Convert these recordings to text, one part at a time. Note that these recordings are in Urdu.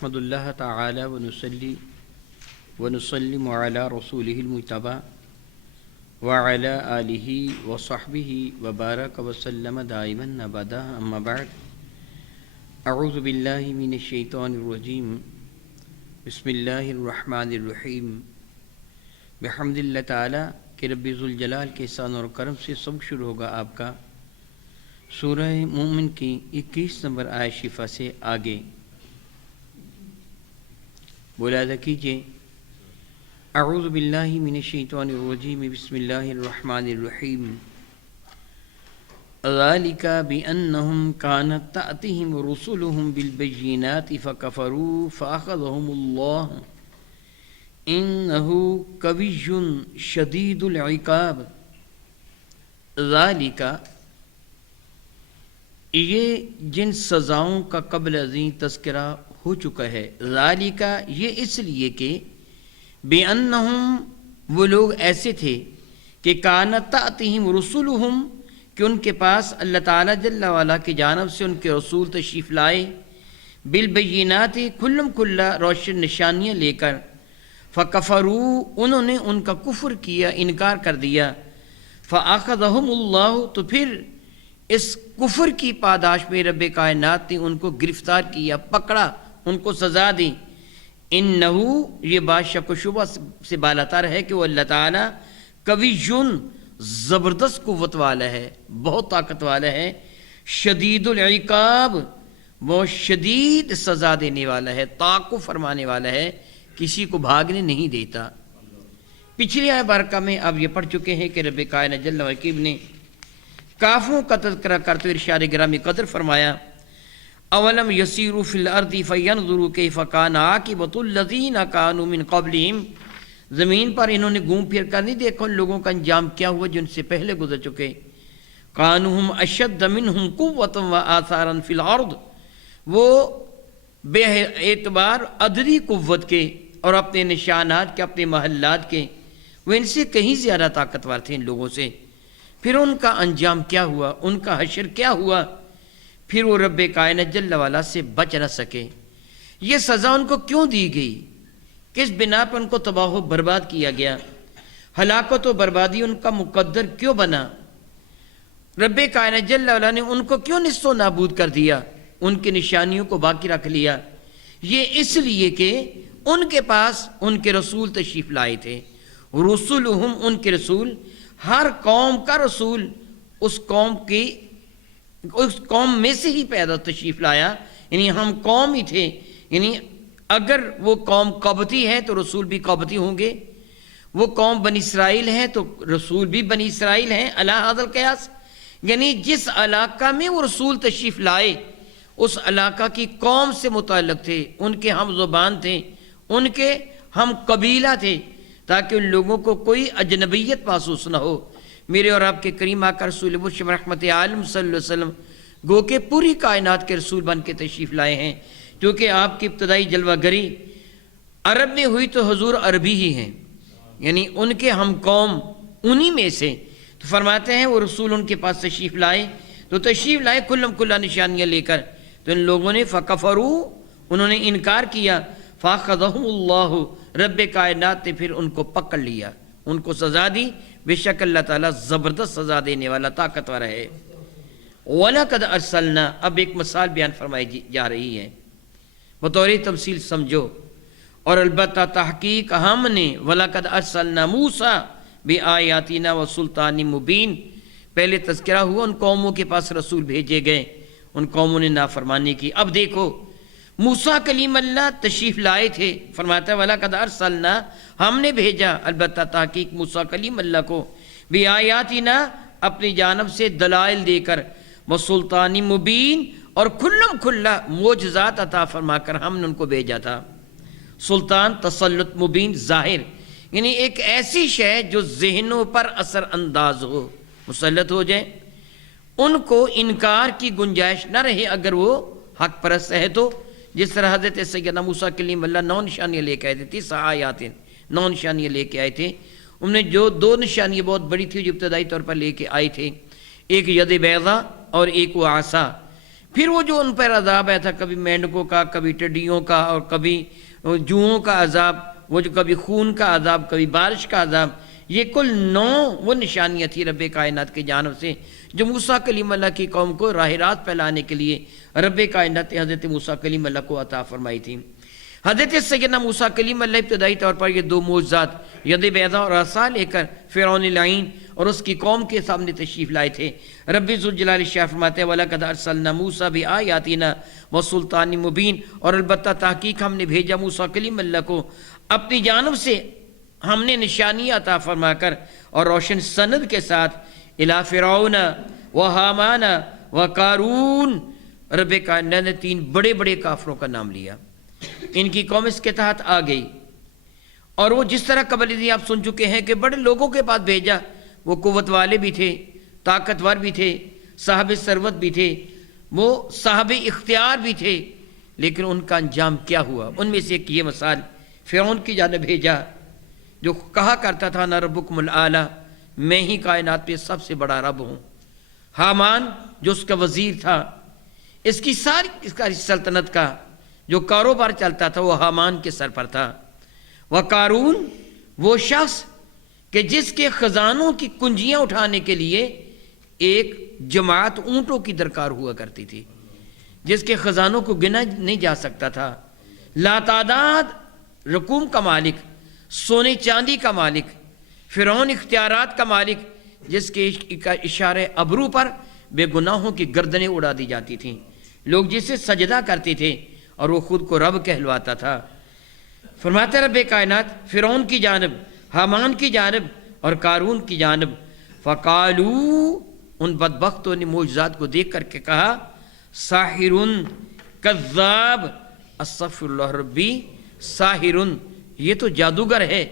نحمد اللہ تعالی ونصلی ونسلم علی رسولہ المجتبی وعلی آلہ وصحبہ وبارک وسلم دائما ابدا اما بعد اعوذ باللہ من الشیطان الرجیم بسم اللہ الرحمن الرحیم بحمد اللہ تعالی کہ رب ذوالجلال کے احسان اور کرم سے سب شروع ہوگا آپ کا سورہ مومن کی 21 نمبر آیت شفا سے آگے ملاحظہ کیجیے۔ اعوذ باللہ من الشیطان الرجیم بسم اللہ الرحمن الرحیم ذالک بأنہم کانت تأتیہم رسلہم بالبینات فکفروا فأخذہم اللہ انہو قوی شدید العقاب۔ ذالک یہ جن سزاؤں کا قبل ازیں تذکرہ ہو چکا ہے، ذالک یہ اس لیے کہ بِأَنَّهُمْ وہ لوگ ایسے تھے کہ کانت تأتیہم رسلہم کہ ان کے پاس اللہ تعالیٰ جل وعلا کی جانب سے ان کے رسول تشریف لائے بالبینات کھلم کھلا روشن نشانیاں لے کر، فکفروا انہوں نے ان کا کفر کیا، انکار کر دیا، فأخذہم اللہ تو پھر اس کفر کی پاداش میں رب کائنات نے ان کو گرفتار کیا، پکڑا، ان کو سزا دی۔ انہو یہ بات شک و شبہ سے بالاتر ہے کہ وہ اللہ تعالیٰ قوی زبردست قوت والا ہے، بہت طاقت والا ہے، شدید العقاب وہ شدید سزا دینے والا ہے، تعاقب فرمانے والا ہے، کسی کو بھاگنے نہیں دیتا۔ پچھلی آیت بارکہ میں اب یہ پڑھ چکے ہیں کہ رب کائنات جل وعلا نے کافروں کا تذکرہ کرتے ہوئے ارشاد گرامی قدر فرمایا اولم یسیروا فی الارض فینظروا کیف کان عاقبۃ الذین کانوا من قبلہم، زمین پر انہوں نے گھوم پھر کر نہیں دیکھا ان لوگوں کا انجام کیا ہوا جن سے پہلے گزر چکے۔ کانوا ہم اشد منہم قوۃ وآثارا فی الارض، وہ بے اعتبار عددی قوت کے اور اپنے نشانات کے، اپنے محلات کے، وہ ان سے کہیں زیادہ طاقتور تھے ان لوگوں سے۔ پھر ان کا انجام کیا ہوا، ان کا حشر کیا ہوا، پھر وہ رب کائنات جل وعلا سے بچ نہ سکے۔ یہ سزا ان کو کیوں دی گئی، کس بنا پر ان کو تباہ و برباد کیا گیا، ہلاکت و بربادی ان کا مقدر کیوں بنا، رب کائنات جل وعلا نے ان کو کیوں نصف و نابود کر دیا، ان کی نشانیوں کو باقی رکھ لیا؟ یہ اس لیے کہ ان کے پاس ان کے رسول تشریف لائے تھے، رسولہم ان کے رسول، ہر قوم کا رسول اس قوم میں سے ہی پیدا تشریف لایا، یعنی ہم قوم ہی تھے، یعنی اگر وہ قوم قبطی ہے تو رسول بھی قبطی ہوں گے، وہ قوم بنی اسرائیل ہے تو رسول بھی بنی اسرائیل ہیں، علی ھذا القیاس، یعنی جس علاقہ میں وہ رسول تشریف لائے اس علاقہ کی قوم سے متعلق تھے، ان کے ہم زبان تھے، ان کے ہم قبیلہ تھے، تاکہ ان لوگوں کو کوئی اجنبیت محسوس نہ ہو۔ میرے اور آپ کے کریم آقا رسول مبشر رحمت عالم صلی اللہ علیہ وسلم گو کہ پوری کائنات کے رسول بن کے تشریف لائے ہیں، کیونکہ آپ کی ابتدائی جلوہ گری عرب میں ہوئی تو حضور عربی ہی ہیں، یعنی ان کے ہم قوم انہی میں سے، تو فرماتے ہیں وہ رسول ان کے پاس تشریف لائے تو تشریف لائے کھلم کھلا نشانیاں لے کر، تو ان لوگوں نے فکفروا انہوں نے انکار کیا، فاخذہم اللہ رب کائنات نے پھر ان کو پکڑ لیا، ان کو سزا دی، بے شک اللہ تعالیٰ زبردست سزا دینے والا طاقتور ہے۔ وَلَقَدْ أَرْسَلْنَا اب ایک مثال بیان فرمائی جا رہی ہے، بطور تمثیل سمجھو، اور البتہ تحقیق ہم نے وَلَقَدْ أَرْسَلْنَا مُوسَىٰ بِآيَاتِنَا وَسُلْطَانٍ مُبِينٍ، پہلے تذکرہ ہوا ان قوموں کے پاس رسول بھیجے گئے، ان قوموں نے نافرمانی کی۔ اب دیکھو موسیٰ کلیم اللہ تشریف لائے تھے، فرماتا ہے وَلَقَدْ أَرْسَلْنَا ہم نے بھیجا، البتہ تحقیق موسیٰ کلیم اللہ کو، بِآیاتنا اپنی جانب سے دلائل دے کر، وَسُلْطَانٍ مُبِينٍ اور کھلم کھلا معجزات عطا فرما کر ہم نے ان کو بھیجا تھا۔ سلطان تسلط، مبین ظاہر، یعنی ایک ایسی شے جو ذہنوں پر اثر انداز ہو، مسلط ہو جائے، ان کو انکار کی گنجائش نہ رہے اگر وہ حق پرست ہے تو، جس طرح حضرت سیدنا موسیٰ کلیم اللہ 9 نشانیاں لے کے آئے تھے، 30 آیات 9 نشانیاں لے کے آئے تھے، ان میں جو 2 نشانیاں بہت بڑی تھی جو ابتدائی طور پر لے کے آئے تھے، ایک ید بیضا اور ایک وہ عصا، پھر وہ جو ان پر عذاب آیا تھا، کبھی مینڈکوں کا، کبھی ٹڈیوں کا، اور کبھی جوؤں کا عذاب، وہ جو کبھی خون کا عذاب، کبھی بارش کا عذاب، یہ کل 9 وہ نشانیاں تھی رب کائنات کی جانب سے جو موسیٰ کلیم اللہ کی قوم کو راہ راست پھیلانے کے لیے رب کائنات نے حضرت موسیٰ کلیم اللہ کو عطا فرمائی تھی۔ حضرت سیدنا موسیٰ کلیم اللہ ابتدائی طور پر یہ 2 معجزات ید بیضاء اور عصا لے کر فرعون لعین اور اس کی قوم کے سامنے تشریف لائے تھے۔ رب ذوالجلال شاہ فرماتے ہیں وَلَقَدْ أَرْسَلْنَا مُوسَىٰ بِآيَاتِنَا وَسُلْطَانٍ مُبِينٍ، اور البتہ تحقیق ہم نے بھیجا موسیٰ کلیم اللہ کو اپنی جانب سے ہم نے نشانی عطا فرما کر اور روشن سند کے ساتھ الی فرعون و حامان و قارون۔ رب کائنات نے 3 بڑے بڑے کافروں کا نام لیا، ان کی قوم اس کے تحت آ گئی، اور وہ جس طرح قبل ہی آپ سن چکے ہیں کہ بڑے لوگوں کے پاس بھیجا، وہ قوت والے بھی تھے، طاقتور بھی تھے، صاحب ثروت بھی تھے، وہ صاحب اختیار بھی تھے، لیکن ان کا انجام کیا ہوا؟ ان میں سے ایک یہ مثال فرعون کی جانب بھیجا جو کہا کرتا تھا نہ ربکم الاعلی، میں ہی کائنات پہ سب سے بڑا رب ہوں۔ حامان جو اس کا وزیر تھا، اس کی ساری سلطنت کا جو کاروبار چلتا تھا وہ حامان کے سر پر تھا۔ وہ قارون وہ شخص کہ جس کے خزانوں کی کنجیاں اٹھانے کے لیے ایک جماعت اونٹوں کی درکار ہوا کرتی تھی، جس کے خزانوں کو گنا نہیں جا سکتا تھا، لاتعداد رقوم کا مالک، سونے چاندی کا مالک، فرعون اختیارات کا مالک، جس کے اشارے ابرو پر بے گناہوں کی گردنیں اڑا دی جاتی تھیں، لوگ جسے سجدہ کرتے تھے اور وہ خود کو رب کہلواتا تھا۔ فرماتے رب کائنات فرعون کی جانب، حامان کی جانب اور قارون کی جانب، فقالو، ان بدبختوں نے معجزات کو دیکھ کر کے کہا ساحر کذاب، استغفر اللہ ربی، ساحر، یہ تو جادوگر ہے۔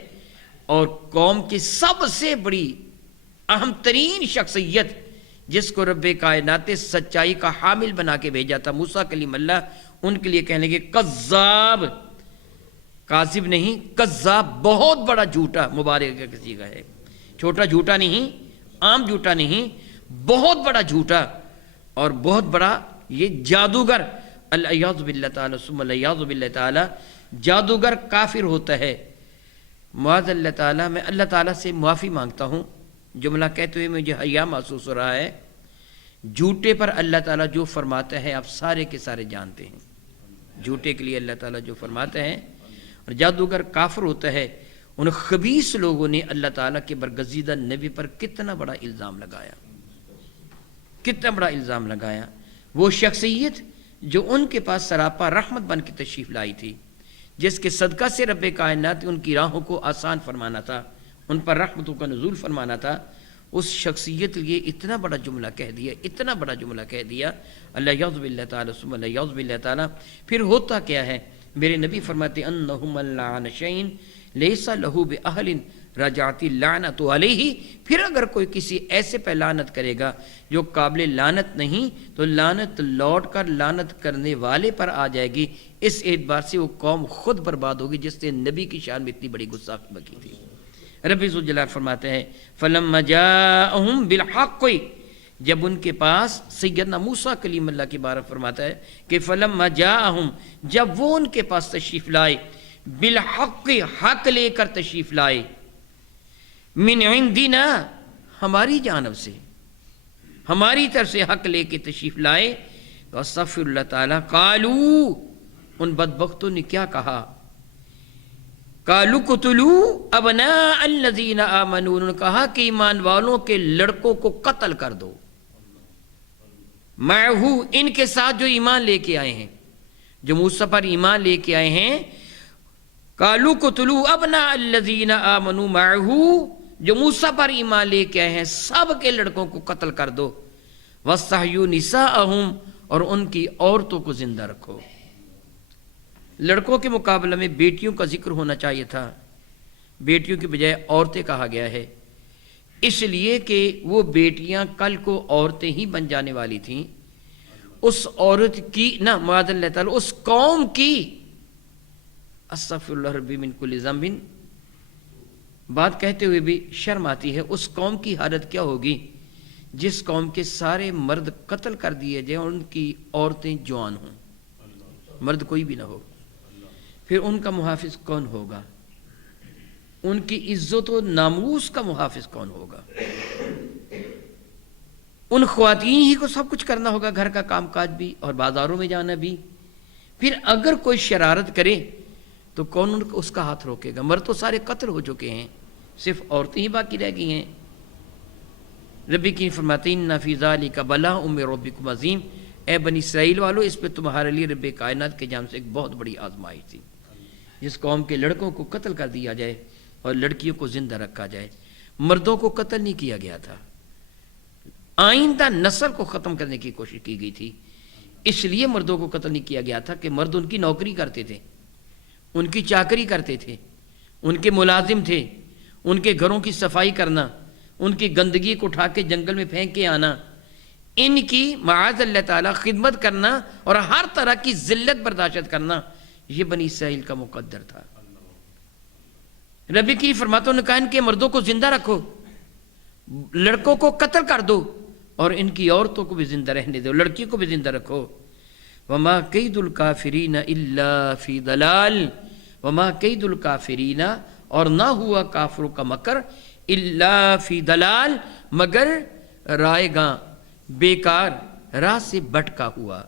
اور قوم کی سب سے بڑی اہم ترین شخصیت جس کو رب کائنات نے سچائی کا حامل بنا کے بھیجا تھا موسیٰ کلیم اللہ، ان کے لیے کہنے لگے کذاب، کاذب نہیں، کذاب، بہت بڑا جھوٹا، مبارک کا صیغہ ہے، چھوٹا جھوٹا نہیں، عام جھوٹا نہیں، بہت بڑا جھوٹا اور بہت بڑا یہ جادوگر۔ الیاذ باللہ تعالی ثم الیاذ باللہ تعالی، جادوگر کافر ہوتا ہے۔ معاذ اللہ تعالیٰ، میں اللہ تعالیٰ سے معافی مانگتا ہوں، جملہ کہتے ہوئے مجھے حیا محسوس ہو رہا ہے۔ جھوٹے پر اللہ تعالیٰ جو فرماتا ہے آپ سارے کے سارے جانتے ہیں، جھوٹے کے لیے اللہ تعالیٰ جو فرماتا ہے۔ اور جادوگر کافر ہوتا ہے۔ ان خبیث لوگوں نے اللہ تعالیٰ کے برگزیدہ نبی پر کتنا بڑا الزام لگایا، کتنا بڑا الزام لگایا۔ وہ شخصیت جو ان کے پاس سراپا رحمت بن کے تشریف لائی تھی، جس کے صدقہ سے رب کائنات ان کی راہوں کو آسان فرمانا تھا، ان پر رحمتوں کا نزول فرمانا تھا، اس شخصیت لیے اتنا بڑا جملہ کہہ دیا، اتنا بڑا جملہ کہہ دیا، اللہ یعوذ باللہ تعالی ثم اللہ یعوذ باللہ تعالی۔ پھر ہوتا کیا ہے؟ میرے نبی فرماتے انہم اللعن شین لیسا لہو بأہل رجعت اللعنت علیہ، پھر اگر کوئی کسی ایسے پہ لعنت کرے گا جو قابل لعنت نہیں تو لعنت لوٹ کر لعنت کرنے والے پر آ جائے گی۔ اس اعتبار سے وہ قوم خود برباد ہوگی جس نے نبی کی شان میں اتنی بڑی گستاخی بکی تھی۔ رب ذوالجلال فرماتے ہیں فلما جاءہم بالحق، جب ان کے پاس، سیدنا موسیٰ کلیم اللہ کی بارہ فرماتا ہے کہ فلما جاءہم، جب وہ ان کے پاس تشریف لائے، بالحق، حق لے کر تشریف لائے، من عندنا، ہماری جانب سے، ہماری طرف سے حق لے کے تشریف لائے، تو استغفر اللہ تعالیٰ، قالو، ان بدبختوں نے کیا کہا؟ قالوا قتلوا ابناء الذین آمنوا، انہوں نے کہا کہ ایمان والوں کے لڑکوں کو قتل کر دو، معہو، ان کے ساتھ جو ایمان لے کے آئے ہیں، جو موسیٰ پر ایمان لے کے آئے ہیں۔ قالوا قتلوا ابناء الذین آمنوا معہو، جو موسیٰ پر ایمان لے کے آئے ہیں سب کے لڑکوں کو قتل کر دو، واستحیوا نساءہم، اور ان کی عورتوں کو زندہ رکھو۔ لڑکوں کے مقابلے میں بیٹیوں کا ذکر ہونا چاہیے تھا، بیٹیوں کی بجائے عورتیں کہا گیا ہے، اس لیے کہ وہ بیٹیاں کل کو عورتیں ہی بن جانے والی تھیں۔ اس عورت کی، نہ معاذ اللہ تعالی، اس قوم کی، استغفر اللہ ربی من کل ذنب، بات کہتے ہوئے بھی شرم آتی ہے، اس قوم کی حالت کیا ہوگی جس قوم کے سارے مرد قتل کر دیے جائیں اور ان کی عورتیں جوان ہوں، مرد کوئی بھی نہ ہو، پھر ان کا محافظ کون ہوگا؟ ان کی عزت و ناموس کا محافظ کون ہوگا؟ ان خواتین ہی کو سب کچھ کرنا ہوگا، گھر کا کام کاج بھی اور بازاروں میں جانا بھی۔ پھر اگر کوئی شرارت کرے تو کون اس کا ہاتھ روکے گا؟ مرد تو سارے قتل ہو چکے ہیں، صرف عورتیں ہی باقی رہ گئی ہیں۔ ربی کی فرماتے ہیں ان فی ذالک بلاء من ربکم عظیم، اے بنی اسرائیل والو، اس پہ تمہارے لیے رب کائنات کے جانب سے ایک بہت بڑی آزمائش تھی۔ جس قوم کے لڑکوں کو قتل کر دیا جائے اور لڑکیوں کو زندہ رکھا جائے، مردوں کو قتل نہیں کیا گیا تھا، آئندہ نسل کو ختم کرنے کی کوشش کی گئی تھی، اس لیے مردوں کو قتل نہیں کیا گیا تھا کہ مرد ان کی نوکری کرتے تھے، ان کی چاکری کرتے تھے، ان کے ملازم تھے، ان کے گھروں کی صفائی کرنا، ان کی گندگی کو اٹھا کے جنگل میں پھینک کے آنا، ان کی معاذ اللہ تعالیٰ خدمت کرنا اور ہر طرح کی ذلت برداشت کرنا، یہ بنی اسرائیل کا مقدر تھا۔ ربی کی فرماتے ہیں کہ ان کے مردوں کو زندہ رکھو، لڑکوں کو قتل کر دو اور ان کی عورتوں کو بھی زندہ رہنے دو، لڑکیوں کو بھی زندہ رکھو۔ وما کید الکافرین الا فی ضلال، وما کید الکافرین، اور نہ ہوا کافروں کا مکر، الا فی ضلال، مگر رائے گاں، بیکار، راہ سے بھٹکا ہوا۔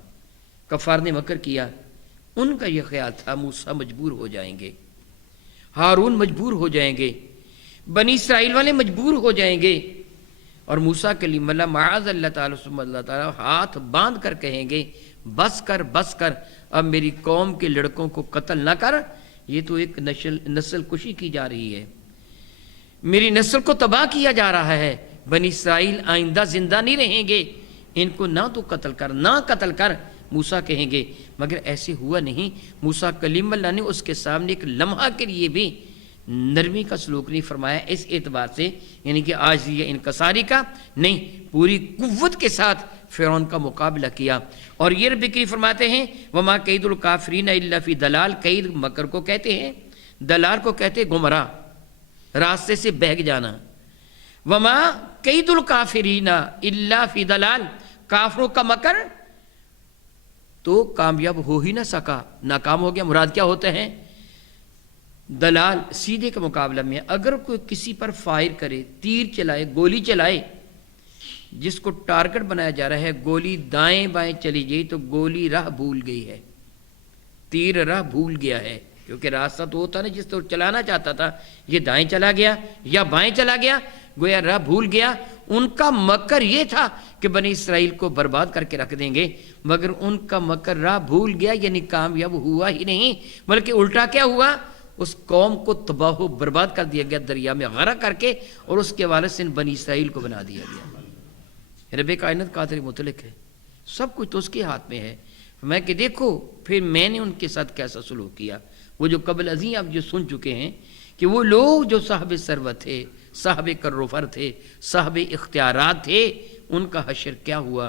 کفار نے مکر کیا، ان کا یہ خیال تھا موسیٰ مجبور ہو جائیں گے، ہارون مجبور ہو جائیں گے، بنی اسرائیل والے مجبور ہو جائیں گے، اور موسیٰ کلیم اللہ معاذ اللہ تعالیٰ ثم اللہ تعالیٰ ہاتھ باندھ کر کہیں گے بس کر بس کر، اب میری قوم کے لڑکوں کو قتل نہ کر، یہ تو ایک نسل کشی کی جا رہی ہے، میری نسل کو تباہ کیا جا رہا ہے، بنی اسرائیل آئندہ زندہ نہیں رہیں گے، ان کو نہ تو قتل کر، نہ قتل کر، موسیٰ کہیں گے۔ مگر ایسے ہوا نہیں، موسیٰ کلیم اللہ نے اس کے سامنے ایک لمحہ کے لیے بھی نرمی کا سلوک نہیں فرمایا، اس اعتبار سے یعنی کہ آج یہ انکساری کا نہیں، پوری قوت کے ساتھ فرعون کا مقابلہ کیا۔ اور یہ رب کی فرماتے ہیں وما کید الکافرین الا فی ضلال، کید مکر کو کہتے ہیں، دلال کو کہتے ہیں گمراہ، راستے سے بہک جانا۔ وما کید الکافرین الا فی ضلال، کافروں کا مکر تو کامیاب ہو ہی نہ سکا، ناکام ہو گیا۔ مراد کیا ہوتا ہے؟ دلال، سیدھے کے مقابلہ میں اگر کوئی کسی پر فائر کرے، تیر چلائے، گولی چلائے، جس کو ٹارگٹ بنایا جا رہا ہے، گولی دائیں بائیں چلی گئی تو گولی راہ بھول گئی ہے، تیر راہ بھول گیا ہے، کیونکہ راستہ تو ہوتا نا جس طور چلانا چاہتا تھا، یہ دائیں چلا گیا یا بائیں چلا گیا، گویا راہ بھول گیا۔ ان کا مکر یہ تھا کہ بنی اسرائیل کو برباد کر کے رکھ دیں گے، مگر ان کا مکر راہ بھول گیا، یعنی کامیاب ہوا ہی نہیں، بلکہ الٹا کیا ہوا، اس قوم کو تباہ و برباد کر دیا گیا، دریا میں غرق کر کے، اور اس کے والد سے بنی اسرائیل کو بنا دیا گیا۔ رب کائنات قادر مطلق ہے، سب کچھ تو اس کے ہاتھ میں ہے۔ میں کہ دیکھو پھر میں نے ان کے ساتھ کیسا سلوک کیا۔ وہ جو قبل ازیں آپ جو سن چکے ہیں کہ وہ لوگ جو صاحب ثروت تھے، صاحب کروفر تھے، صاحب اختیارات تھے، ان کا حشر کیا ہوا۔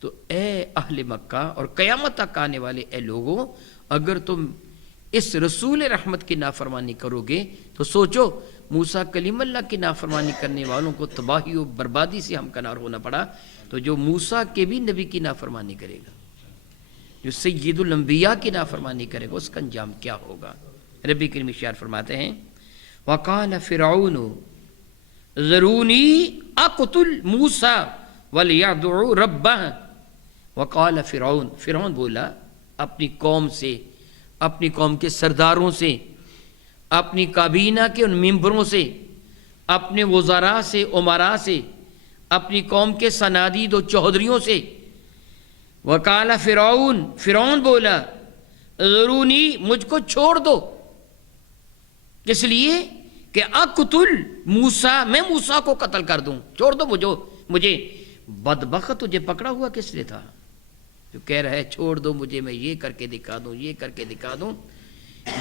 تو اے اہل مکہ اور قیامت تک آنے والے اے لوگوں، اگر تم اس رسول رحمت کی نافرمانی کرو گے تو سوچو موسیٰ کلیم اللہ کی نافرمانی کرنے والوں کو تباہی و بربادی سے ہمکنار ہونا پڑا، تو جو موسیٰ کے بھی نبی کی نافرمانی کرے گا، جو سید الانبیاء کی نافرمانی کرے گا، اس کا انجام کیا ہوگا۔ ربی کریم ارشاد فرماتے ہیں وَقَالَ فِرْعَوْنُ ذَرُونِي أَقْتُلْ مُوسَىٰ وَلْيَدْعُ رَبَّهُ۔ وَقَالَ فرعون بولا اپنی قوم سے، اپنی قوم کے سرداروں سے، اپنی کابینہ کے ان ممبروں سے، اپنے وزراء سے، امراء سے، اپنی قوم کے صنادید و چودھریوں سے۔ وقال فرعون بولا ذرونی، مجھ کو چھوڑ دو، اس لیے کہ اقتل موسیٰ، میں موسیٰ کو قتل کر دوں، چھوڑ دو مجھے۔ بدبخت تجھے پکڑا ہوا کس لیے تھا جو کہہ رہا ہے چھوڑ دو مجھے، میں یہ کر کے دکھا دوں، یہ کر کے دکھا دوں۔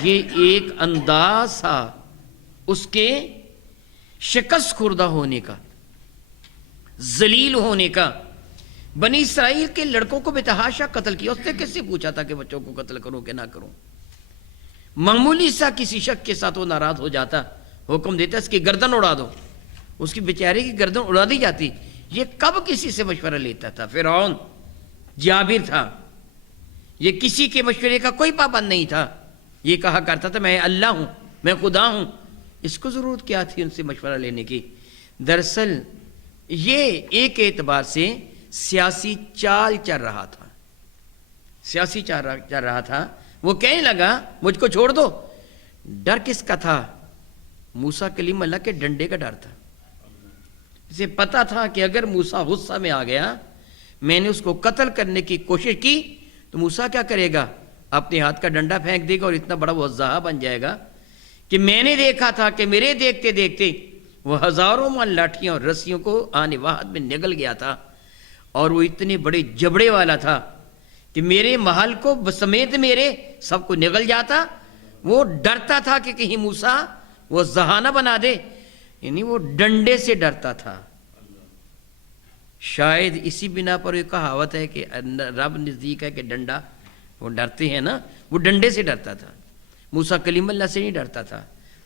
یہ ایک انداز تھا اس کے شکست خوردہ ہونے کا، ذلیل ہونے کا۔ بنی اسرائیل کے لڑکوں کو بے تحاشا قتل کیا، اس نے کس سے پوچھا تھا کہ بچوں کو قتل کروں کہ نہ کروں؟ معمولی سا کسی شک کے ساتھ وہ ناراض ہو جاتا، حکم دیتا اس کی گردن اڑا دو، اس کی بیچارے کی گردن اڑا دی جاتی۔ یہ کب کسی سے مشورہ لیتا تھا؟ فرعون جابر تھا، یہ کسی کے مشورے کا کوئی پابند نہیں تھا، یہ کہا کرتا تھا میں اللہ ہوں، میں خدا ہوں، اس کو ضرورت کیا تھی ان سے مشورہ لینے کی؟ دراصل یہ ایک اعتبار سے سیاسی چال چل رہا تھا، سیاسی چل رہا تھا۔ وہ کہنے لگا مجھ کو چھوڑ دو۔ ڈر کس کا تھا؟ موسیٰ کلیم اللہ کے ڈنڈے کا ڈر تھا۔ اسے پتا تھا کہ اگر موسیٰ غصہ میں آ گیا، میں نے اس کو قتل کرنے کی کوشش کی تو موسیٰ کیا کرے گا؟ اپنے ہاتھ کا ڈنڈا پھینک دے گا اور اتنا بڑا وہ اژدہا بن جائے گا کہ میں نے دیکھا تھا کہ میرے دیکھتے دیکھتے وہ ہزاروں من لاٹھیاں اور رسیوں کو آنے واحد میں نگل گیا تھا، اور وہ اتنے بڑے جبڑے والا تھا کہ میرے محل کو سمیت میرے سب کو نگل جاتا۔ وہ ڈرتا تھا کہ کہیں موسیٰ وہ اژدہا نہ بنا دے، یعنی وہ ڈنڈے سے ڈرتا تھا۔ شاید اسی بنا پر یہ کہاوت ہے کہ رب نزدیک ہے کہ ڈنڈا، وہ ڈرتے ہیں نا، وہ ڈنڈے سے ڈرتا تھا۔ موسیٰ کلیم اللہ سے نہیں ڈرتا تھا،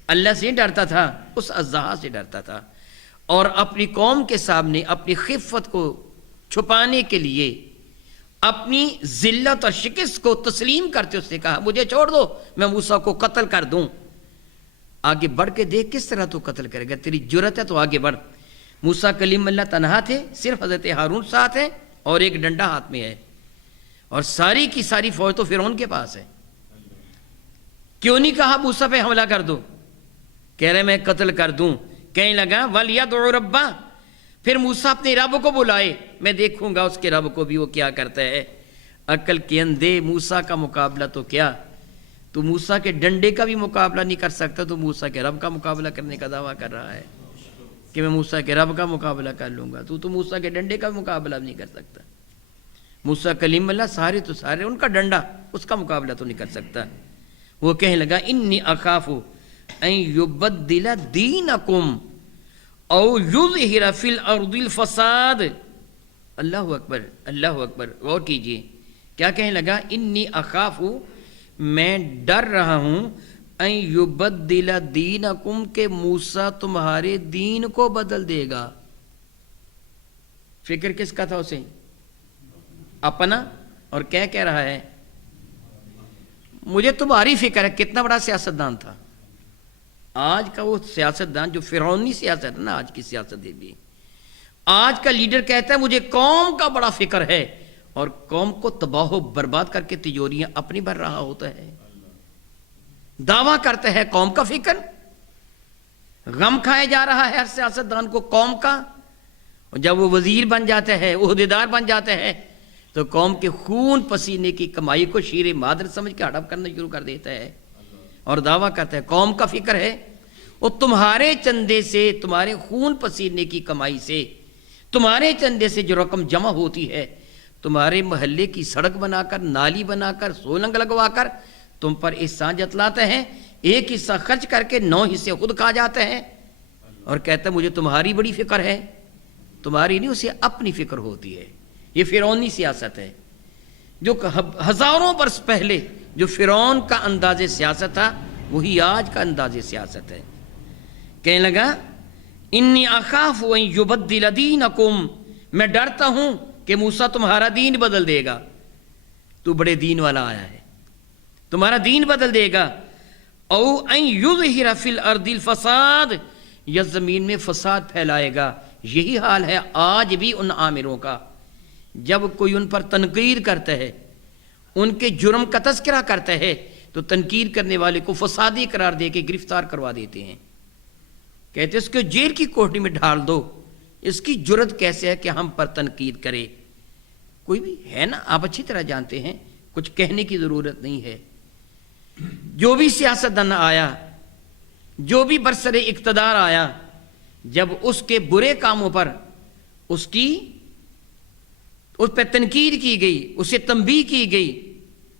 اللہ سے نہیں ڈرتا تھا، اس اژدہا سے ڈرتا تھا۔ اور اپنی قوم کے سامنے اپنی خفت کو چھپانے کے لیے اپنی ذلت اور شکست کو تسلیم کرتے اس نے کہا مجھے چھوڑ دو، میں موسیٰ کو قتل کر دوں۔ آگے بڑھ کے دیکھ کس طرح تو قتل کرے گا، تیری جرت ہے تو آگے بڑھ۔ موسیٰ کلیم اللہ تنہا تھے، صرف حضرت ہارون ساتھ ہے اور ایک ڈنڈا ہاتھ میں ہے، اور ساری کی ساری فوج تو فرعون کے پاس ہے۔ کیوں نہیں کہا موسیٰ پہ حملہ کر دو؟ کہہ رہے میں قتل کر دوں۔ کہنے لگا وَلْيَدْعُ رَبَّهُ، پھر موسیٰ اپنے رب کو بلائے، میں دیکھوں گا اس کے رب کو بھی وہ کیا کرتا ہے۔ عقل کے اندھے موسیٰ کا مقابلہ تو کیا، تو موسیٰ کے ڈنڈے کا بھی مقابلہ نہیں کر سکتا، تو موسیٰ کے رب کا مقابلہ کرنے کا دعویٰ کر رہا ہے کہ میں موسیٰ کے رب کا مقابلہ کر لوں گا، تو موسیٰ کے ڈنڈے کا مقابلہ بھی نہیں کر سکتا۔ موسیٰ کلیم اللہ سارے تو سارے، ان کا ڈنڈا اس کا مقابلہ تو نہیں کر سکتا۔ وہ کہنے لگا انی اخاف ان یبدل دینکم او یظہر فی الارض الفساد۔ اللہ اکبر، اللہ اکبر، غور کیجئے کیا کہنے لگا؟ انی اخاف، میں ڈر رہا ہوں، ان یبدل دینکم، کہ موسیٰ تمہارے دین کو بدل دے گا۔ فکر کس کا تھا اسے؟ اپنا، اور کیا کہہ رہا ہے؟ مجھے تمہاری فکر ہے۔ کتنا بڑا سیاستدان تھا آج کا وہ سیاستدان جو فرعونی سیاست ہے نا، آج کی سیاست ہے بھی۔ آج کا لیڈر کہتا ہے مجھے قوم کا بڑا فکر ہے، اور قوم کو تباہ و برباد کر کے تجوریاں اپنی بھر رہا ہوتا ہے، دعویٰ کرتا ہے قوم کا فکر۔ غم کھایا جا رہا ہے ہر سیاستدان کو قوم کا، اور جب وہ وزیر بن جاتا ہے، عہدیدار بن جاتا ہے، تو قوم کے خون پسینے کی کمائی کو شیر مادر سمجھ کے ہڑپ کرنا شروع کر دیتا ہے، اور دعویٰ کرتا ہے قوم کا فکر ہے۔ وہ تمہارے چندے سے، تمہارے خون پسینے کی کمائی سے، تمہارے چندے سے جو رقم جمع ہوتی ہے، تمہارے محلے کی سڑک بنا کر، نالی بنا کر، سولنگ لگوا کر تم پر احسان جتلاتا ہے، ایک حصہ خرچ کر کے 9 حصے خود کھا جاتا ہے، اور کہتا ہے مجھے تمہاری بڑی فکر ہے۔ تمہاری نہیں، اسے اپنی فکر ہوتی ہے۔ یہ فرعونی سیاست ہے، جو ہزاروں برس پہلے جو فرعون کا انداز سیاست تھا، وہی آج کا انداز سیاست ہے۔ کہنے لگا انی اخاف ان یبدل دینکم، میں ڈرتا ہوں کہ موسیٰ تمہارا دین بدل دے گا۔ تو بڑے دین والا آیا ہے، تمہارا دین بدل دے گا۔ او ان یظہر فی الارض الفساد، یا زمین میں فساد پھیلائے گا۔ یہی حال ہے آج بھی ان عامروں کا، جب کوئی ان پر تنقید کرتا ہے، ان کے جرم کا تذکرہ کرتا ہے، تو تنقید کرنے والے کو فسادی قرار دے کے گرفتار کروا دیتے ہیں، کہتے اس کو جیل کی کوٹھی میں ڈال دو، اس کی جرت کیسے ہے کہ ہم پر تنقید کرے۔ کوئی بھی ہے نا، آپ اچھی طرح جانتے ہیں، کچھ کہنے کی ضرورت نہیں ہے۔ جو بھی سیاستدان آیا، جو بھی برسر اقتدار آیا، جب اس کے برے کاموں پر اس پہ تنقید کی گئی، اسے تنبیہ کی گئی،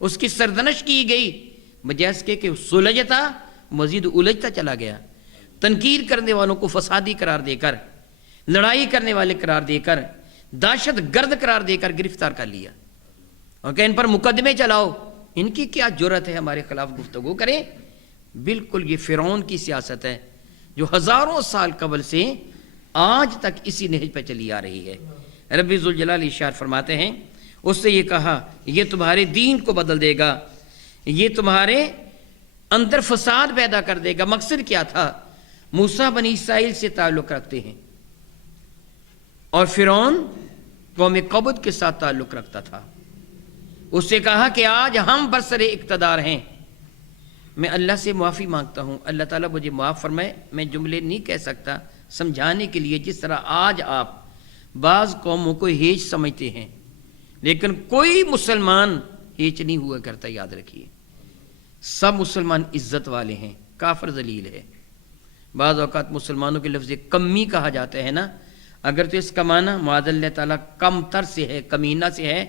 اس کی سرزنش کی گئی، بجائے اس کے کہ سلجھتا مزید الجھتا چلا گیا۔ تنقید کرنے والوں کو فسادی قرار دے کر، لڑائی کرنے والے قرار دے کر، دہشت گرد قرار دے کر گرفتار کر لیا، اور کہ ان پر مقدمے چلاؤ، ان کی کیا جرت ہے ہمارے خلاف گفتگو کریں۔ بالکل یہ فرعون کی سیاست ہے، جو ہزاروں سال قبل سے آج تک اسی نہج پہ چلی آ رہی ہے۔ رب ذوالجلال ارشاد فرماتے ہیں اس سے یہ کہا یہ تمہارے دین کو بدل دے گا، یہ تمہارے اندر فساد پیدا کر دے گا۔ مقصد کیا تھا؟ موسیٰ بنی اسرائیل سے تعلق رکھتے ہیں اور فرعون قوم قبط کے ساتھ تعلق رکھتا تھا۔ اس سے کہا کہ آج ہم برسر اقتدار ہیں، میں اللہ سے معافی مانگتا ہوں، اللہ تعالیٰ مجھے معاف فرمائے۔ میں جملے نہیں کہہ سکتا سمجھانے کے لیے، جس طرح آج آپ بعض قوموں کو ہیچ سمجھتے ہیں، لیکن کوئی مسلمان ہیچ نہیں ہوا کرتا، یاد رکھیے۔ سب مسلمان عزت والے ہیں، کافر ذلیل ہے۔ بعض اوقات مسلمانوں کے لفظ کمی کہا جاتا ہے نا، اگر تو اس کا معنی معاذ اللہ تعالیٰ کم تر سے ہے، کمینہ سے ہے،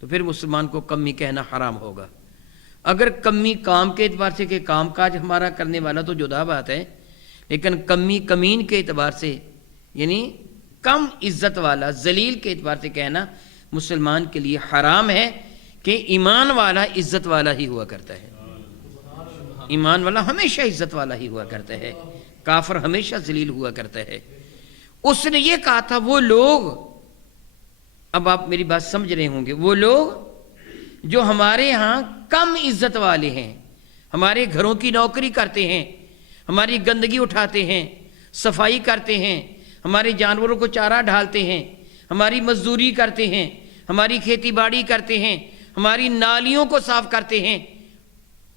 تو پھر مسلمان کو کمی کہنا حرام ہوگا۔ اگر کمی کام کے اعتبار سے کہ کام کاج ہمارا کرنے والا تو جدا بات ہے، لیکن کمی کمین کے اعتبار سے یعنی کم عزت والا، ذلیل کے اعتبار سے کہنا مسلمان کے لیے حرام ہے، کہ ایمان والا عزت والا ہی ہوا کرتا ہے۔ ایمان والا ہمیشہ عزت والا ہی ہوا کرتا ہے، کافر ہمیشہ ذلیل ہوا کرتا ہے۔ اس نے یہ کہا تھا وہ لوگ، اب آپ میری بات سمجھ رہے ہوں گے، وہ لوگ جو ہمارے ہاں کم عزت والے ہیں، ہمارے گھروں کی نوکری کرتے ہیں، ہماری گندگی اٹھاتے ہیں، صفائی کرتے ہیں، ہمارے جانوروں کو چارہ ڈالتے ہیں، ہماری مزدوری کرتے ہیں، ہماری کھیتی باڑی کرتے ہیں، ہماری نالیوں کو صاف کرتے ہیں،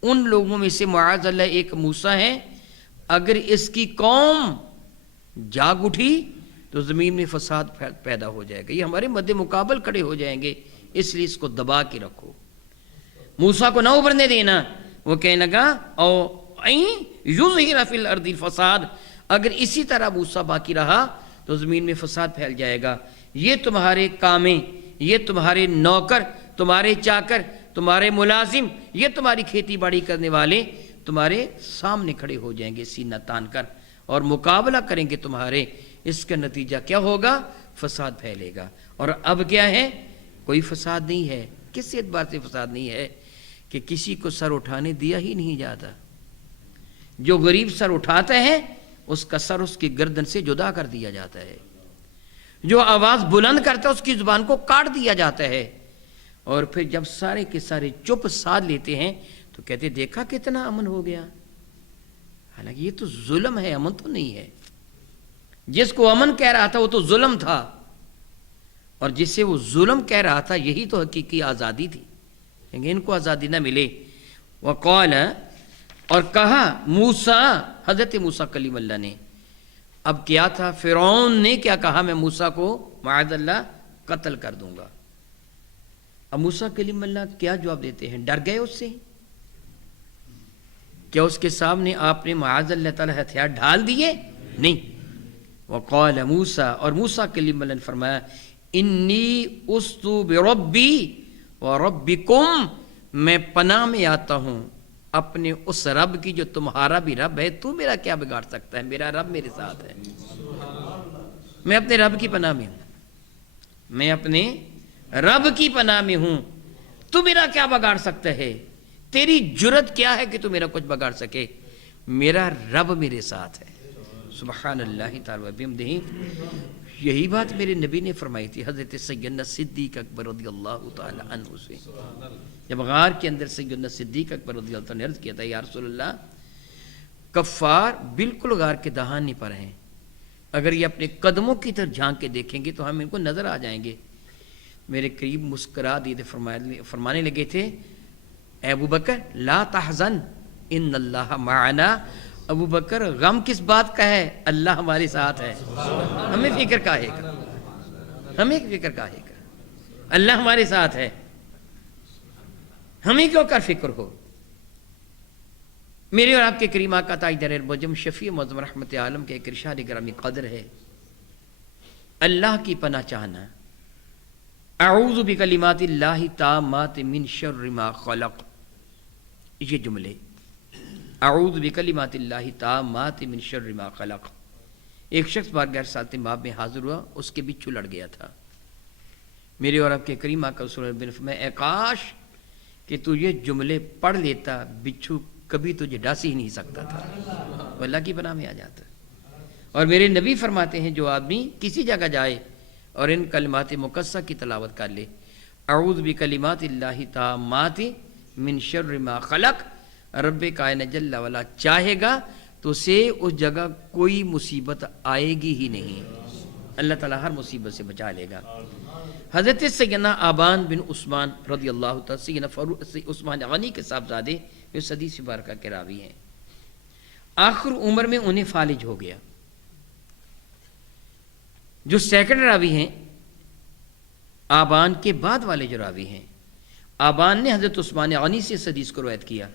ان لوگوں میں سے معاذ اللہ ایک موسیٰ ہے، اگر اس کی قوم جاگ اٹھی تو زمین میں فساد پیدا ہو جائے گا، یہ ہمارے مد مقابل کھڑے ہو جائیں گے، اس لیے اس کو دبا کے رکھو، موسیٰ کو نہ ابھرنے دینا۔ وہ کہنے لگا او یظہر فی الارض الفساد، اگر اسی طرح موسیٰ باقی رہا تو زمین میں فساد پھیل جائے گا، یہ تمہارے کامیں، یہ تمہارے نوکر، تمہارے چاکر، تمہارے ملازم، یہ تمہاری کھیتی باڑی کرنے والے تمہارے سامنے کھڑے ہو جائیں گے سینہ تان کر اور مقابلہ کریں گے تمہارے۔ اس کا نتیجہ کیا ہوگا؟ فساد پھیلے گا۔ اور اب کیا ہے؟ کوئی فساد نہیں ہے۔ کس اعتبار سے فساد نہیں ہے؟ کہ کسی کو سر اٹھانے دیا ہی نہیں جاتا، جو غریب سر اٹھاتا ہے اس کا سر اس کی گردن سے جدا کر دیا جاتا ہے، جو آواز بلند کرتا ہے اس کی زبان کو کاٹ دیا جاتا ہے، اور پھر جب سارے کے سارے چپ ساتھ لیتے ہیں تو کہتے دیکھا کتنا امن ہو گیا، حالانکہ یہ تو ظلم ہے، امن تو نہیں ہے۔ جس کو امن کہہ رہا تھا وہ تو ظلم تھا، اور جس سے وہ ظلم کہہ رہا تھا یہی تو حقیقی آزادی تھی، لیکن ان کو آزادی نہ ملے۔ وقال، اور کہا موسیٰ، حضرت موسیٰ کلیم اللہ نے، اب کیا تھا؟ فرعون نے کیا کہا؟ میں موسیٰ کو معاذ اللہ قتل کر دوں گا۔ اب موسیٰ کلیم اللہ کیا جواب دیتے ہیں؟ ڈر گئے اس سے؟ کیا اس کے سامنے آپ نے معاذ اللہ تعالی ہتھیار ڈھال دیے؟ نہیں۔ وقال موسیٰ، اور موسیٰ کلیم اللہ نے فرمایا انی استو بربی وربکم، میں پناہ میں آتا ہوں اپنے اس رب کی جو تمہارا بھی رب ہے، تو میرا کیا بگاڑ سکتا ہے؟ میرا رب میرے ساتھ ہے، میں اپنے رب کی پناہ میں ہوں، میں اپنے رب کی پناہ میں ہوں، تو میرا کیا بگاڑ سکتا ہے؟ تیری جرت کیا ہے کہ تو میرا کچھ بگاڑ سکے؟ میرا رب میرے ساتھ ہے۔ سبحان اللہ تعالی و بحمدہ۔ یہی بات میرے نبی نے فرمائی تھی حضرت سیدنا صدیق اکبر رضی اللہ تعالی عنہ سے، جب غار کے اندر سیدنا صدیق اکبر رضی اللہ عنہ نے عرض کیا تھا یا رسول اللہ، کفار بالکل غار کے دہانے پر ہیں، اگر یہ اپنے قدموں کی طرف جھانک کے دیکھیں گے تو ہم ان کو نظر آ جائیں گے۔ میرے قریب مسکرا دیے فرمانے لگے تھے اے ابو بکر لا تحزن ان اللہ معنا، ابو بکر غم کس بات کا ہے؟ اللہ ہمارے ساتھ ہے، ہمیں فکر کاہے کا، ہمیں فکر کاہے کا، اللہ ہمارے ساتھ ہے، ہمیں کیوں کر فکر ہو۔ میرے اور آپ کے کریم آقا تاجدار المعظم شفیع معظم رحمت عالم کے ایک ارشاد گرامی قدر ہے، اللہ کی پناہ چاہنا، اعوذ بکلمات اللہ التامات من شر ما خلق، یہ جملے اعوذ بکلمات اللہ التامات من شر ما خلق۔ ایک شخص بارگاہ رسالت باب میں حاضر ہوا، اس کے بچھو لڑ گیا تھا، میرے اور آپ کے کریم آقا صلی اللہ علیہ وسلم نے اے کاش کہ تو یہ جملے پڑھ لیتا، بچھو کبھی تجھے ڈاس ہی نہیں سکتا تھا، وہ اللہ کی پناہ میں آ جاتا۔ اور میرے نبی فرماتے ہیں جو آدمی کسی جگہ جائے اور ان کلمات مقدسہ کی تلاوت کر لے، اعوذ بکلمات اللہ تامات من شر ما خلق، رب کائنات جل وعلا چاہے گا تو اسے اس جگہ کوئی مصیبت آئے گی ہی نہیں، اللہ تعالیٰ ہر مصیبت سے بچا لے گا۔ حضرت سیدنا آبان بن عثمان رضی اللہ تعالیٰ سیدنا عثمان غنی کے صاحبزادے جو حدیث مبارکہ کے راوی ہیں، آخر عمر میں انہیں فالج ہو گیا۔ جو سیکنڈ راوی ہیں آبان کے بعد والے جو راوی ہیں، آبان نے حضرت عثمان غنی سے اس حدیث کو روایت کیا،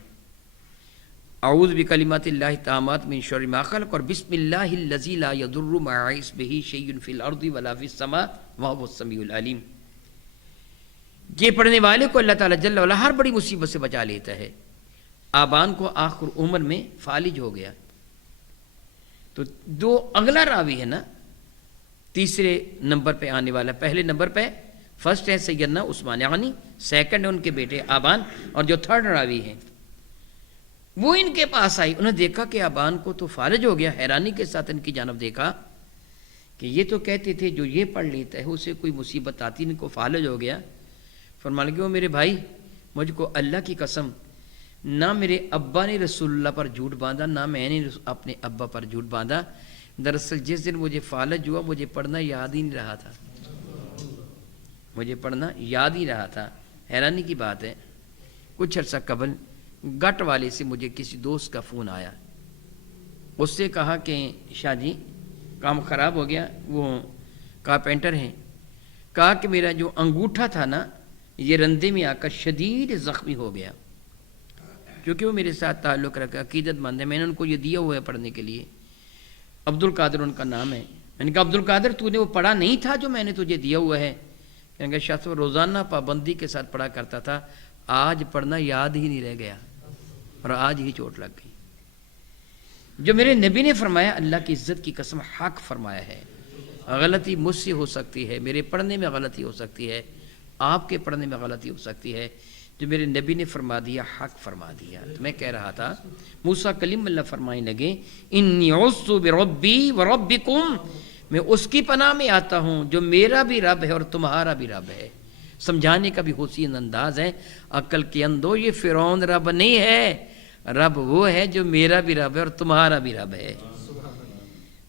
اعوذ بکلمات اللہ التامات من شر ما خلق اور بسم اللہ الذی لا یضر مع اسمہ شیء فی الارض ولا فی السماء وہو السمیع العلیم۔ یہ پڑھنے والے کو اللہ تعالیٰ جل وعلا ہر بڑی مصیبت سے بچا لیتا ہے۔ آبان کو آخر عمر میں فالج ہو گیا، تو جو اگلا راوی ہے نا تیسرے نمبر پہ آنے والا، پہلے نمبر پہ فرسٹ ہے سیدنا عثمان غنی، سیکنڈ ہے ان کے بیٹے آبان، اور جو تھرڈ راوی ہیں وہ ان کے پاس آئی، انہوں نے دیکھا کہ آبان کو تو فالج ہو گیا، حیرانی کے ساتھ ان کی جانب دیکھا کہ یہ تو کہتے تھے جو یہ پڑھ لیتا ہے اسے کوئی مصیبت آتی نہیں، کو فالج ہو گیا۔ فرمانے لگے وہ میرے بھائی، مجھ کو اللہ کی قسم، نہ میرے ابا نے رسول اللہ پر جھوٹ باندھا، نہ میں نے اپنے ابا پر جھوٹ باندھا، دراصل جس دن مجھے فالج ہوا مجھے پڑھنا یاد ہی نہیں رہا تھا، مجھے پڑھنا یاد ہی رہا تھا۔ حیرانی کی بات ہے، کچھ عرصہ قبل گٹ والے سے مجھے کسی دوست کا فون آیا، اس سے کہا کہ شاہ جی کام خراب ہو گیا، وہ کارپینٹر ہیں، کہا کہ میرا جو انگوٹھا تھا نا یہ رندے میں آ کر شدید زخمی ہو گیا، کیونکہ وہ میرے ساتھ تعلق رکھا، عقیدت مند ہے، میں نے ان کو یہ دیا ہوا ہے پڑھنے کے لیے، عبد القادر ان کا نام ہے۔ میں نے کہا عبد القادر تو نے وہ پڑھا نہیں تھا جو میں نے تجھے دیا ہوا ہے؟ کہنے کہ شاہ صاحب روزانہ پابندی کے ساتھ پڑھا کرتا تھا، آج پڑھنا یاد ہی نہیں رہ گیا اور آج ہی چوٹ لگ گئی۔ جو میرے نبی نے فرمایا، اللہ کی عزت کی قسم حق فرمایا ہے، غلطی مجھ سے ہو سکتی ہے، میرے پڑھنے میں غلطی ہو سکتی ہے، آپ کے پڑھنے میں غلطی ہو سکتی ہے، جو میرے نبی نے فرما دیا حق فرما دیا۔ تو میں کہہ رہا تھا موسیٰ کلیم اللہ فرمانے لگے انی عذت بربی وربکم، میں اس کی پناہ میں آتا ہوں جو میرا بھی رب ہے اور تمہارا بھی رب ہے۔ سمجھانے کا بھی حسین انداز ہے، عقل کے اندو یہ فرعون رب نہیں ہے، رب وہ ہے جو میرا بھی رب ہے اور تمہارا بھی رب ہے۔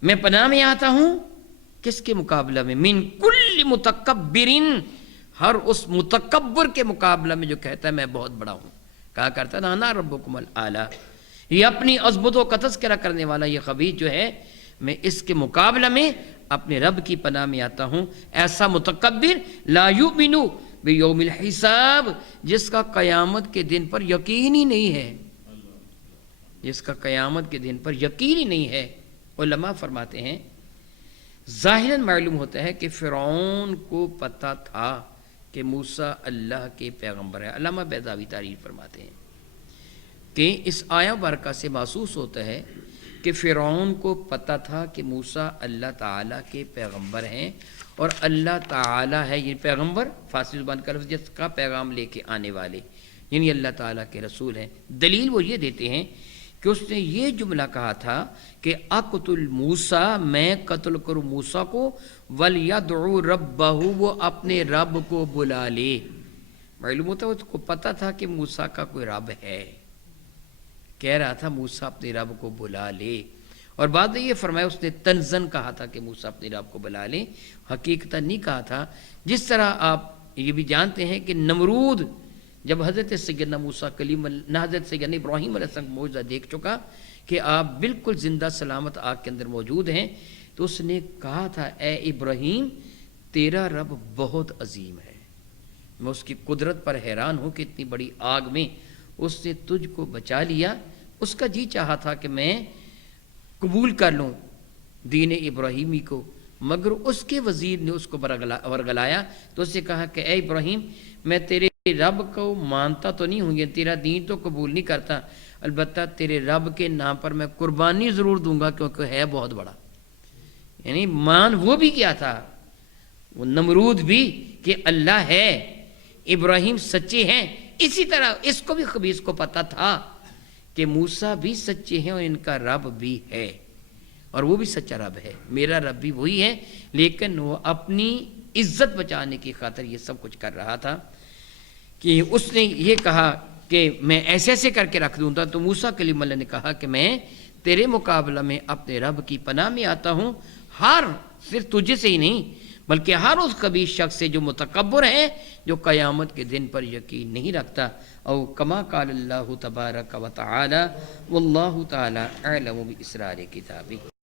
میں پناہ میں آتا ہوں کس کے مقابلہ میں؟ من کل متکبرین، ہر اس متکبر کے مقابلہ میں جو کہتا ہے میں بہت بڑا ہوں، کہا کرتا ہے انا ربکم الاعلی، یہ اپنی عظمتوں کا تذکرہ کرنے والا یہ خبیث جو ہے، میں اس کے مقابلہ میں اپنے رب کی پناہ میں آتا ہوں۔ ایسا متکبر لا یؤمن بیوم الحساب، جس کا قیامت کے دن پر یقین ہی نہیں ہے، جس کا قیامت کے دن پر یقین ہی نہیں ہے۔ علماء فرماتے ہیں ظاہراً معلوم ہوتا ہے کہ فرعون کو پتہ تھا کہ موسیٰ اللہ کے پیغمبر ہے۔ علامہ بیضاوی تعریف فرماتے ہیں کہ اس آیہ مبارکہ سے محسوس ہوتا ہے کہ فرعون کو پتہ تھا کہ موسیٰ اللہ تعالیٰ کے پیغمبر ہیں، اور اللہ تعالیٰ ہے یہ پیغمبر، فارسی زبان کا لفظ جس کا پیغام لے کے آنے والے، یعنی اللہ تعالیٰ کے رسول ہیں۔ دلیل وہ یہ دیتے ہیں کہ اس نے یہ جملہ کہا تھا کہ اقتل موسیٰ، میں قتل کروں موسیٰ کو، وَلْيَدْعُ رَبَّهُ، وہ اپنے رب کو بلا لے۔ معلوم ہوتا ہے اس کو پتہ تھا کہ موسیٰ کا کوئی رب ہے، کہہ رہا تھا موسیٰ اپنے رب کو بلا لے، اور بعد میں یہ فرمایا اس نے تنزن کہا تھا کہ موسیٰ اپنے رب کو بلا لے، حقیقتاً نہیں کہا تھا۔ جس طرح آپ یہ بھی جانتے ہیں کہ نمرود جب حضرت سیدنا موسیٰ کلیم اللہ، حضرت سیدنا ابراہیم علیہ السلام معجزہ دیکھ چکا کہ آپ بالکل زندہ سلامت آگ کے اندر موجود ہیں، تو اس نے کہا تھا اے ابراہیم تیرا رب بہت عظیم ہے، میں اس کی قدرت پر حیران ہوں کہ اتنی بڑی آگ میں اس نے تجھ کو بچا لیا۔ اس کا جی چاہا تھا کہ میں قبول کر لوں دین ابراہیمی کو، مگر اس کے وزیر نے اس کو ورگلایا، تو اس سے کہا کہ اے ابراہیم میں تیرے رب کو مانتا تو نہیں ہوں گے، تیرا دین تو قبول نہیں کرتا، البتہ تیرے رب کے نام پر میں قربانی ضرور دوں گا کیونکہ ہے بہت بڑا۔ یعنی مان وہ بھی کیا تھا، وہ نمرود بھی، کہ اللہ ہے، ابراہیم سچے ہیں۔ اسی طرح اس کو بھی خبیث کو پتہ تھا کہ موسیٰ بھی سچے ہیں اور ان کا رب بھی ہے، اور وہ بھی سچا رب ہے، میرا رب بھی وہی ہے، لیکن وہ اپنی عزت بچانے کی خاطر یہ سب کچھ کر رہا تھا کہ اس نے یہ کہا کہ میں ایسے ایسے کر کے رکھ دوں گا. تو موسیٰ کلیم اللہ نے کہا کہ میں تیرے مقابلہ میں اپنے رب کی پناہ میں آتا ہوں، صرف تجھے سے ہی نہیں بلکہ ہر اس خبیث شخص سے جو متکبر ہے، جو قیامت کے دن پر یقین نہیں رکھتا. او کما قال اللہ تبارک و تعالی واللہ تعالی اعلم باسرار کتابہ.